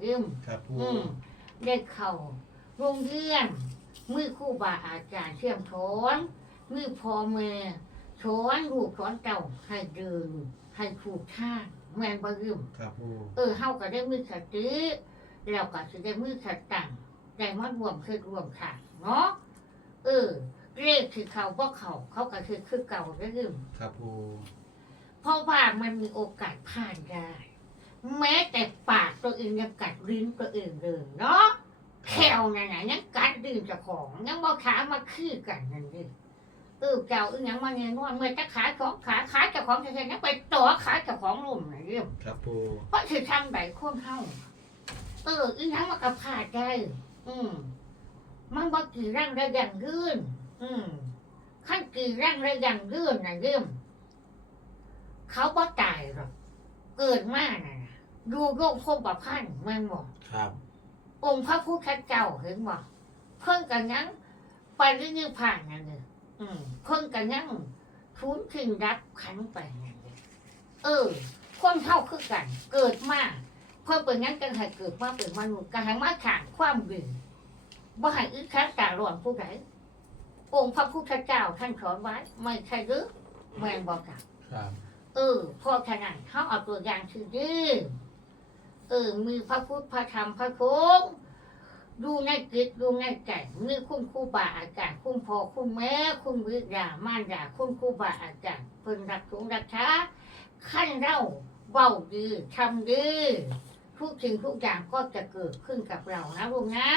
เริ่มครับปูอืมได้เข่าโรงเรียนมือครู่บาอาจารย์เชื่อมถอนมือพ่อแม่สอนลูกสอนเจ้าให้เดินให้ถูกทางแม่นบ่ยืมครับปูเออเฮาก็ได้มือสติแล้วก็สิได้มือสตังค์ได้มารวมคือรวมค่ะเนาะเออเลขคือเขาบ่เขาเขาก็คือคือเก่าได้ยืมครับปูเพราะว่ามันมีโอกาสผ่านได้ แม้แต่ปากตัวเองยังกัดลิ้นตัวเองเลยเนาะแถวนั่นน่ะยังกัดดื่มเจ้าของยังบอกขามาคือกันนั่นดิเออเจ้าอึ้งยังมาเงี้ยนวดเมื่อจะขายของขาขายเจ้าของแท้ๆยังไปต่อขายเจ้าของลุ่มนะเรื่องครับปูเพราะถือทำใบควมเฮาเอออึ้งยังมากับผ่าดได้อืมมันบอกกี่ร่างได้อย่างยื่นอืมขั้นกี่ร่างได้อย่างยื่นนะเรื่องเขาบ่ตายหรอกเกิดมาน่ะนะ ดูโรคคงประพันธ์แม่นบอกครับ องค์พระพุทธเจ้าเห็นบอกเพิ่งกันยังไปเรื่อยๆผ่านนั่นเลยอืมเพิ่งกันยังทุนทิ้งรับขันไปนั่นเลยเออ คนเท่าคือกัน เกิดมาเพิ่งเป็นงั้นกันให้เกิดมาเป็นมนุษย์กันให้มาขางความดีบ่ให้อึดคัดตาร้อนผู้ใดองค์พระพุทธเจ้าท่านสอนไว้ไม่ใช่หรือแม่นบอกกันครับเออเพอขนาดเขาเอาตัวอย่างคือดื้อ เออ มีพระพุทธพระธรรมพระสงฆ์ดูในจิตดูในใจมีคุณครูบาอาจารย์คุณพ่อคุณแม่คุณวิทยามารดาคุณครูบาอาจารย์เพิ่นรักสงรักษาขั้นเราเบาดีทำดีทุกสิ่งทุกอย่างก็จะเกิดขึ้นกับเรานะลูกนะ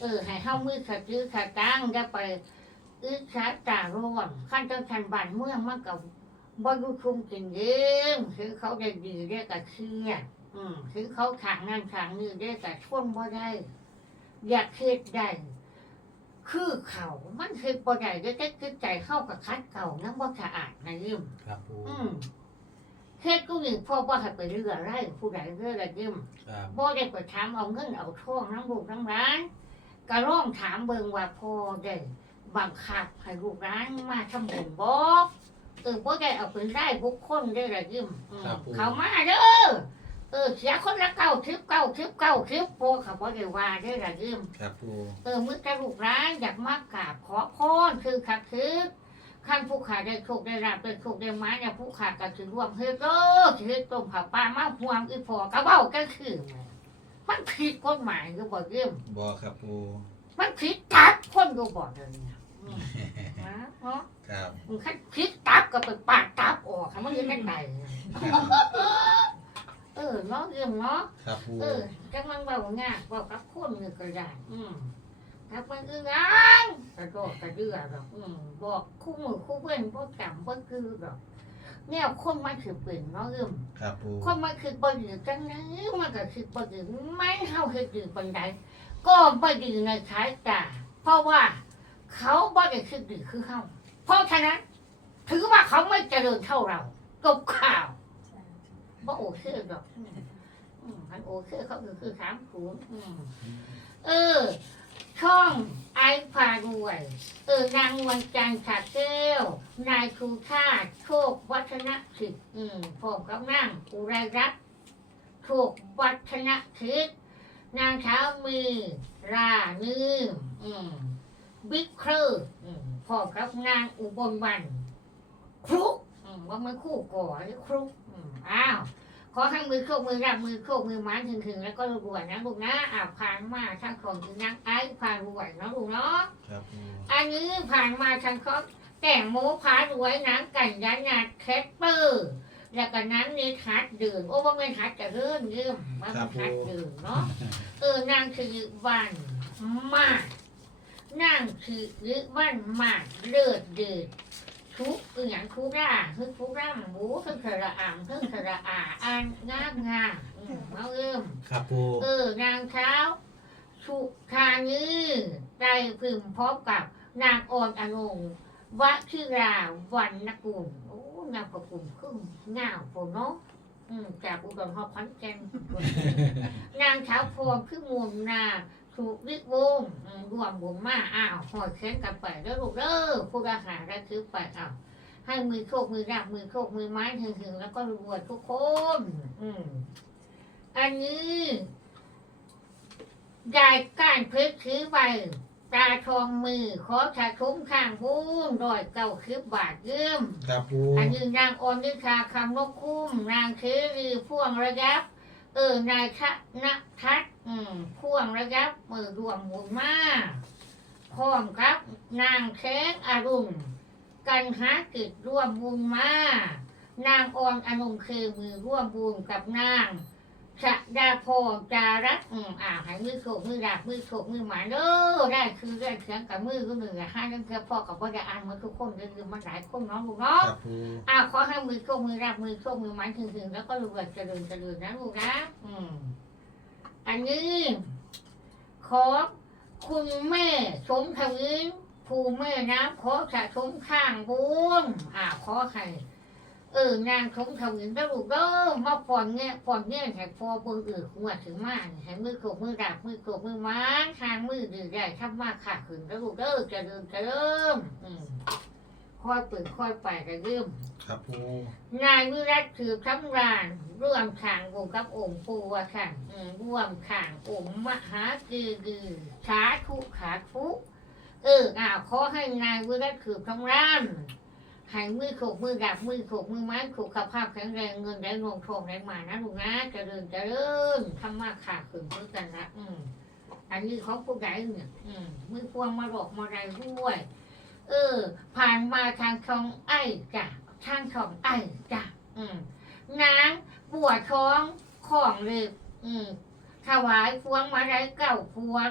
เออ ให้เฮามือขัดยื้อขัดตั้งอย่าไปอึดชัดตาร้อนขั้นต้นทันบานเมืองมันกับบ่ดูคุมกินเด้งคือเขาได้ดีได้กะเชื่อ อืมคือเขาขางนั่นขางนี่ได้กะช่วงบ่ได้ อยากเฮ็ดได้คือเขามันเฮ็ดบ่ได้ได้แต่คือใจเข้ากับคัดเก่านังบ่สะอาดนะยืมครับปูอืมเฮ็ดกูนี่พ่อบ่ให้ไปเรือไรผู้ใดเรือละยืมครับบ่ได้ไปถามเอาเงินเอาทองทั้งลูกทั้งร้านก็ร้องถามเบิ่งว่าพ่อได้บังคับให้ลูกร้านมาทำบุญบ่เออบ่ได้เอาเป็นได้บุคคลได้ละยิ้มอืมเขามาเด้อ เออเสียคนละเก้าทิปเก้าทิปเก้าทิปโปเขาบ่ได้ว่าได้ละยิ้มครับปูเออมื้อแต่ลูกร้านอยากมากราบขอพรคือคักคือขั้นผู้ขาได้โชคได้ราบได้โชคได้ไม้เนี่ยผู้ขาก็ถือรวมเฮ็ดเด้อสิเฮ็ดต้มผ้าป่ามาห่วงอีพอกะเว้าก็คือแหมมันผิดกฎหมายก็บอกเรื่องบอครับปูมันผิดตับคนก็บอกเลยเนี่ยอืมนะเนาะ ครับมันคันผิดตับก็ไปปาดตับออกค่ะมันยังไงไหน เออเนาะเรื่องเนาะครับปูเออจังมันเบาง่ายเบากับคนนี่ก็ได้อืมถ้ามันอึ้งอ่างกระโดดกระเดือดอกอืมบอกคู่มือคู่เว้นพวกจำพวกคือดอกแนวคนมันถือเป็นเนาะเรื่องครับปูคนมันคือบดีจังไงมันก็คือบดีไม่เท่าคือดีปันใดก็บดีในสายตาเพราะว่า เขาบดีคือดีคือเขาเพราะฉะนั้น ถือว่าเขาไม่เจริญเท่าเราจบข่าว บ่โอเคหรอกอืมอืมอันโอเคเขาคือคือสามศูนย์อืมเออ ช่องไอพารวย เออนางวันจันทร์ขาแก้ว นายชูชาติโชควัฒนสิทธิ์อืมพร้อมกับนางอุไรรัตน์โชควัฒนสิทธิ์นางเช้ามีรานืมอืมบิ๊กเคอร์อืมพร้อมกับนางอุบลวันครุอืมว่ามันคู่ก่อหรือครุอืม อ้าว ขอให้มือโคกมือรับมือโคกมือไม้ถึงถึงๆแล้วก็รวยนะลูกนะอ่าผ่านมาทางของคือนางไอ้ผ่านรวยเนาะลูกเนาะครับปูอันนี้ผ่านมาทางเขาแต่งโม้พารวยหนังกันยันนาแคปเปอร์แล้วก็นั้นนี่ทัดดื่มโอ้ว่าไม่ทัดจะเริ่มเริ่มว่ามันทัดดื่มเนาะเออนางคือวันมากนางคือวันมากเลือดเดือด ทุกอหย่างทุกร่าคือทุกร่าหมูคือสระอ่างคือสระอาอ่านงามงามอืมเอาเริ่ม ครับปูเออนางเท้าสุธานีไตรพึมพร้อมกับนางอ่อนอนงวชิราวันนกุลโอ้นางประกุลขึ้นเงาโปเนาะอืมจากอุดรฮอพันแกนนางเท้าพรคือมูลนา สุริวงศ์อืมรวมบุญมาอ้าวหอยแขนกันไปแล้วลูกเด้อผู้อาหารได้ซื้อไปอ้าวให้มือโชคมือรับมือโชคมือไม้ถึงๆแล้วก็รวยทุกคน อืมอันนี้ยายก้านเพชรถือใบตาทองมือขอชาคุ้มข้างบุ้นรอยเก้าคืบบาทเยิ่มครับปูอันนี้นางออนนิชาคำนกคุ้มนางเครีพ่วงระยับ เออนายชะนทัศน์อืมพ่วงระยับมือรวมหมุนมาพร้อมครับ นางแข้งอรุณกันหากิจร่วมบุญมา นางออนอนุมคือมือร่วมบุญกับนาง ชะดาพรจารักอืมอ่าให้มือโขกมือดักมือโขกมือหมาเด้อได้คือได้เสียงกับมือก็หนึ่งอะห้านั่นคือพ่อกับพ่อจะอ่านมาทุกคนเลยคือมันหลายคนเน้องลูกเนาะครับปูอ่าขอให้มือโชคมือรับมือโชคมือไม้ถึงๆแล้วก็รวยเจริญเจริญนะลูกนะอืมอันนี้ขอคุณแม่สมทวินภูแม่น้ำขอสะสมข้างบุญอ่าขอให้ เออนางสมทวินได้ลูกเด้อมาปอนเนี่ยปอนเนี่ยให้พอเบิ่งอือหัวถึงมากให้มือโขกมือดับมือโขกมือม้าทางมือดื้อได้ทำมาขาดขึ้นได้ลูกเด้อเริญเจะเริญอืมค่อยเปิดค่อยไปกันเริ่มครับปูนายวิรัตถือคำรานร่วมขางองค์กับองค์ปูวะค่ะอืมร่วมขางองค์มหากือกือขาทุขาทุเอออ่าขอให้นายวิรัตถือคำราน ให้มือโขกมือดับมือโขกมือไม้สุขภาพแข็งแรงเงินได้ลงทองได้มานะลูกนะจะเริญเจะเริญทำมากขาขึ้นเพื่อกันนะอืมอันนี้ของผู้ใหญ่เนี่ยอืมมือพวงมาหลอกมาอะไรด้วย เออ ผ่านมาทางช่องไอ้จ้ะทางช่องไอ้จ้ะอืมนางปวดท้องของเลยอืมถวายพวงมาได้เก้าพวง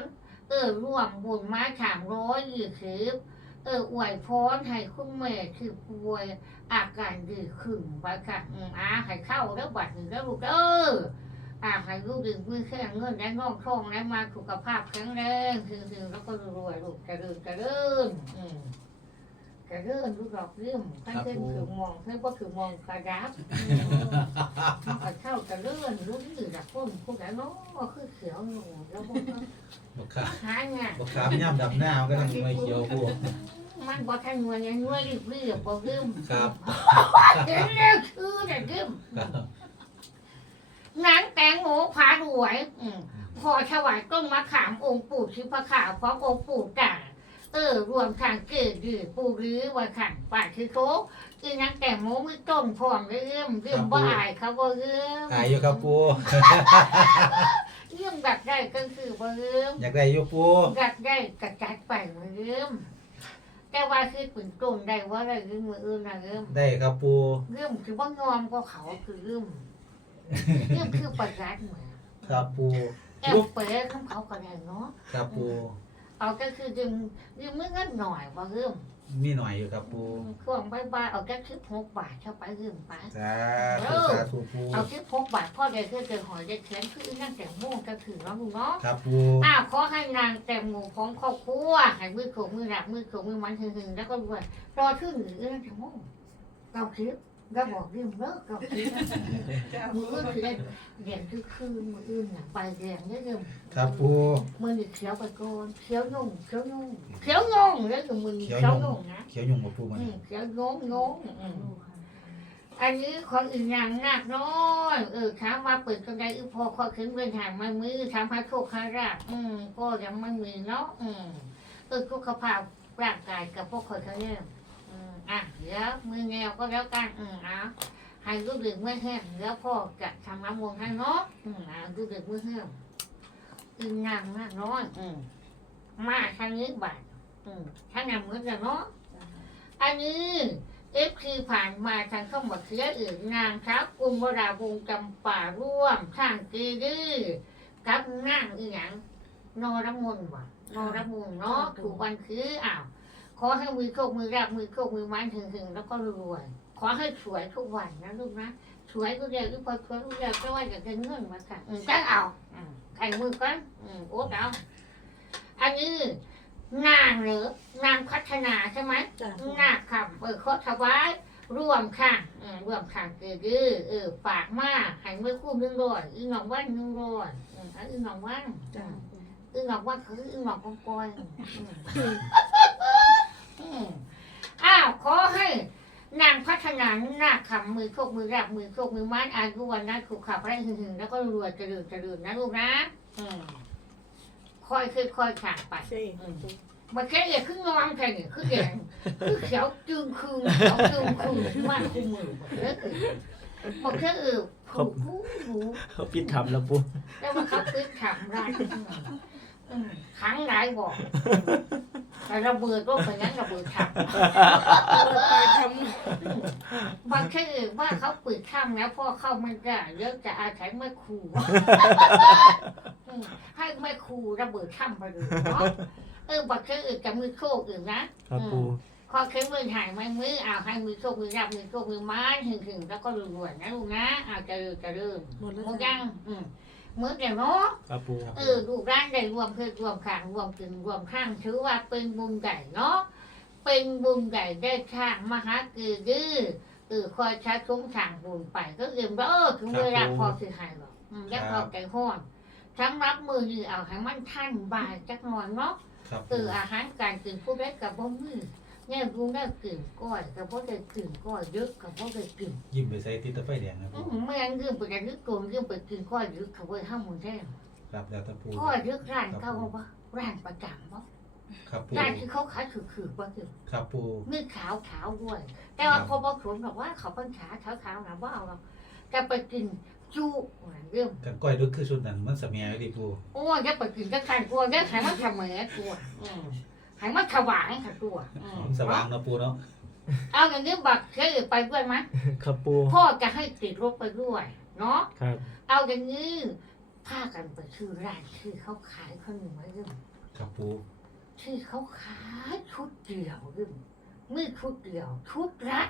เออร่วมบุญมาสามร้อยยี่สิบ เอออวยพรให้คุณแม่ที่ป่วยอาการดีขึ้นไปค่ะอ่าให้เข้าแล้วบัดนี้แล้วลูกเอออาให้ลูกดึงมือแข็งเงินได้น่องทองได้มาสุขภาพแข็งแรงถึงๆแล้วก็รวยลูกเจริญเจรินอืม กระเรื่อนลูกดอกเรื่อมท่านเช่นถือมองท่านก็ถือมองกระดับเอาเข้ากระเรื่อนลูกนี่ดักพ้นพวกนั้นเนาะคือเขียวหนูแล้วพวกนั้นบักขามหางานบักขามย่ำดำหน้ามันก็ต้องไม่เขียวปูมันบอกท่านงวยยังงวยรีบรีบบอกเรื่มครับเดี๋ยวเร็วคือแต่เรื่มครับหนังแตงโมผาหวยอืมพอถวายต้นมะขามองค์ปู่ชิพขาวพร้อมองค์ปู่จ่า เออ รวมทางเกิดดื้อปู่รื้อวันขันป่าคือโคอีนังแตงโมมือต้นพร้อมเรื่มเรื่มบ่อายเขาบ่เรื่มขายอยู่ครับปูเรื่องแบบได้ก็คือบ่เรื่มอยากได้อยู่ปูอยากได้กระจัดไปบ่เรื่มแต่ว่าคือปืนต้นได้ว่าอะไรเรื่องมืออื่นนะเรื่มได้ครับปูเรื่องคือว่างอมก็เขาคือเรื่องเรื่องคือประหยัดเหมือนครับปูแอบเป๋ข้างเขาก็ได้เนาะครับปู เอาก็คือดึงดึงมือเงินหน่อยว่าเรื่องมีหน่อยอยู่ครับปูเครื่องใบใบเอาแค่คิดหกบาทเข้าไปเรื่องไปสาธุสาธุปูเอาคิดหกบาทพ่อเด็กคือเจอหอยเด็กเขียนคือนั่งแต่งโม่งก็ถือเนาะลูกเนาะครับปูอ้าวขอให้นางแต่งหมูของครอบครัวให้มือโขกมือหลับมือโขกมือมันหึงๆแล้วก็รวยรอชื่อหรือนั่งแต่งโม่งเราคิด ก็บอกเรื่องเลิกเราคิดมืออื่นคือได้เรียนคือคืนมืออื่นน่ะไปเรียนได้เรื่องครับปูมือนี่เขียวไปก่อนเขียวนุ่งเขียวนุ่งเขียวนุ่งแล้วก็มือนี่เขียวนุ่งนะเขียวยุ่งกับปูมันอืมเขียวงงงงอืมอันนี้ของอีกอย่างหนักน้อยเออถามว่าเปิดกันได้อีพอขอขึ้นเดินทางมามือถามพระโชคคาราชอืมก็ยังไม่มีเนาะอืมเออสุขภาพร่างกายกับพวกคนเขาเนี่ย อืมอะเดี๋ยวมือแนวก็แล้วกันอืมเอาให้รู้ดึกเมื่อแห้งแล้วพ่อจะทำน้ำมนต์ให้เนาะอืมอะรู้ดึกเมื่อแห้งอึงงามมากน้อยอืมมาทางนี้บาทอืมทางนั้นเหมือนกันเนาะอันนี้เอฟคือผ่านมาทางเข้าหมดเสียอื่นนางครับกุมวราวงศ์จำป่าร่วมทางกีดื้อกับนั่งอีหยังนอรมนว่ะนอรมนเนาะถูกวันคืออ้าวข อให้มือโคกมือรับมือโคกมือไม้ถึงถึงๆแล้วก็รวยขอให้สวยทุกวันนะลูกนะสวยทุกอย่างทุกพอสวยทุกอย่างก็ว่าอยากจะเงินมาค่ะอืมจ้างเอาอืมใส่มือกันอืมโอ๊ตเอาอันนี้นางเหรือนางพัฒนาใช่ไหมจ้ะนาคคำเออเขาถวายร่วมข้างอืมร่วมข้างคือดื้อเออฝากมาให้มือคู่หนึ่งร้อยอีหนองว่านหนึ่งร้อยอืมอันอีหนองว่านจ้ะอีหนองว่านคืออีหนองกองกอย อืมอืมอ้าวขอให้นางพัฒนาหน้าคำมือโคกมือรับมือโคกมือไม้อายุวันนั้นขุขับไร่หึงๆแล้วก็รวยเจริญเจริญนะลูกนะอืมค่อยคือค่อยขาดไปใช่อืมมันแค่เอียคืองอมแค่นี้คือแดงคือเขียวจึงคืนเขียวจึงคืนมากคู่มือมันแค่เออผูกผู้หูเขาปิดทำแล้วปูแล้วมันเขาปิดถามร้านอืม ขังหลายบอกแต่ระเบิดก็เป็นงั้นระเบิดถังไปทบางทีว่าเขาปิดถ้ำแล้วพ่อเข้าไม่ได้เดี๋ยวจะอาศัยแม่ครูอืมให้แม่ครูระเบิดถ้ำไปเลยเนาะเออบางทีจะมือโชคอื่นนะครับปูขอเค้มือถ่ายไม่มือเอาให้มือโชคมือรับมือโชคมือไม้ถึงถึงแล้วก็รวยๆนะลูกนะเอาจะเริ่มจะเริ่มำหมดแล้วมึงจ้ะยังอืม มือเดี๋ยวเนาะครับปูเออลูกร้านได้รวมเพื่อรวมขางรวมถึงรวมข้างถือว่าเป็นบุญใหญ่เนาะเป็นบุญใหญ่ได้ข้างมหากือดื้อเออคอยใช้ซุ้มทางบุญไปก็เรียมเด้อถึงเวลาพอสิหายหรอกอืมแล้วพอใจห้อนทั้งรับมือนี่เอาให้มันท่านบายจักหน่อยเนาะครับเอออาหารการกินผู้ได้กับบ่มือ เนี่ยรู้ได้กลิ่นก้อยกับบ่ได้กลิ่นก้อยเยอะกับบ่ได้กลิ่นยิ้มไปใส่ติดตะไฟแดงนะอืปูมเมื่อนั้นยืมไปกันยึดโกนยืมไปกินก้อยเยอะเขาไว้ห้าหมื่นแท้ครับแล้วแตะปูก้อยเยอะร้านเก่าบ่ร้านประจำบ่ครับปูร้านที่เขาขายคือคือบ่คือครับปูมือขาวขาวด้วย แต่ว่าพอบ่สนบอกว่าเขาเป็นขาขาวขาวนะว่าเอาหรอกจะไปกินจุเรื่องกันก้อยดึกคือชุดนั้นมันสมัยดิปูโอ้ยจะไปกินจะทานกลัวจะหายมันทำเหมือนตัว อืมหายมันถวายค่ะตัวอืมมันสว่างเนาะปูเนาะเอาอย่างนี้บักเคยไปด้วยมั้ยครับปูพ่อจะให้ติดรถไปด้วยเนาะครับเอาอย่างนี้พากันไปชื่อร้านชื่อเขาขายขนมอะไรเรื่องครับปูที่เขาขายชุดเดียวเรื่องมือชุดเดียวชุดละ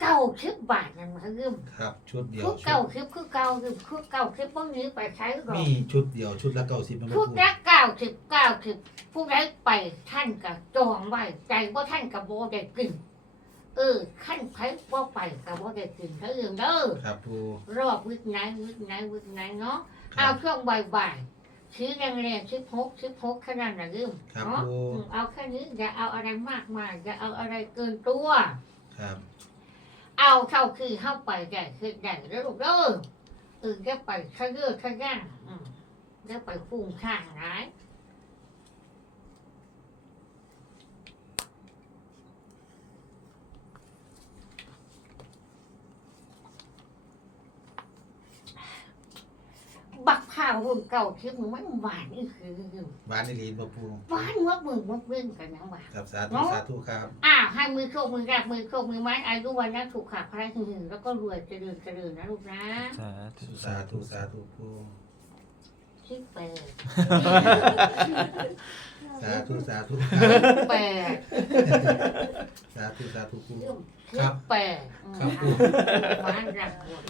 เก้าสิบบาทนั่นมาเรื่องครับ ชุดเดียวชุดชุเก้าดสิบคือเก้าสิบคือเก้าสิบพวกนี้ไปใช้หรอกมีชุดเดียวชุดละเก้าสิบมันบ่ชุดปูละเก้า สิบเก้าสิบผู้ใดไปท่านกับจองไว้ใจว่าท่านกับโบได้กิน เออขั้นไผ่ว่าไปกับโบได้กินเขาเรื่องเด้อครับปูรอบวิกไหนวิกไหนวิกไหนเนาะคเอารับช่วงบ่ายๆชี้แรงๆชิบหกชิบหกแค่นั้นนะลืมครับเนาะปูอืมเอาแค่นี้อย่าเอาอะไรมากมายอย่าเอาอะไรเกินตัวครับเอาเท่าคือเข้าไปได้คือได้แล้วลูกเด้อเออจะไปขยื่อขย่างอืม จะไปฟุ้งข้างนะบักข้าวรุ่นเก่าที่มึงมันหวานอีกคือหวานอีหลีบ่ปูหวานมากมึงมากเว้นกันนะหวานครับสาธุเนาะสาธุครับอ้าวให้มือโชคมือแรกมือโชคมือไม้อายุวันนะถูกขาพระหึงแล้วก็รวยเจริญเจริญนะลูกนะ สาธุสาธุสาธุปู ชิบแปดสาธุสาธุแปดสาธุสาธุปูชิบแปดครับอืมบ้านรักหมด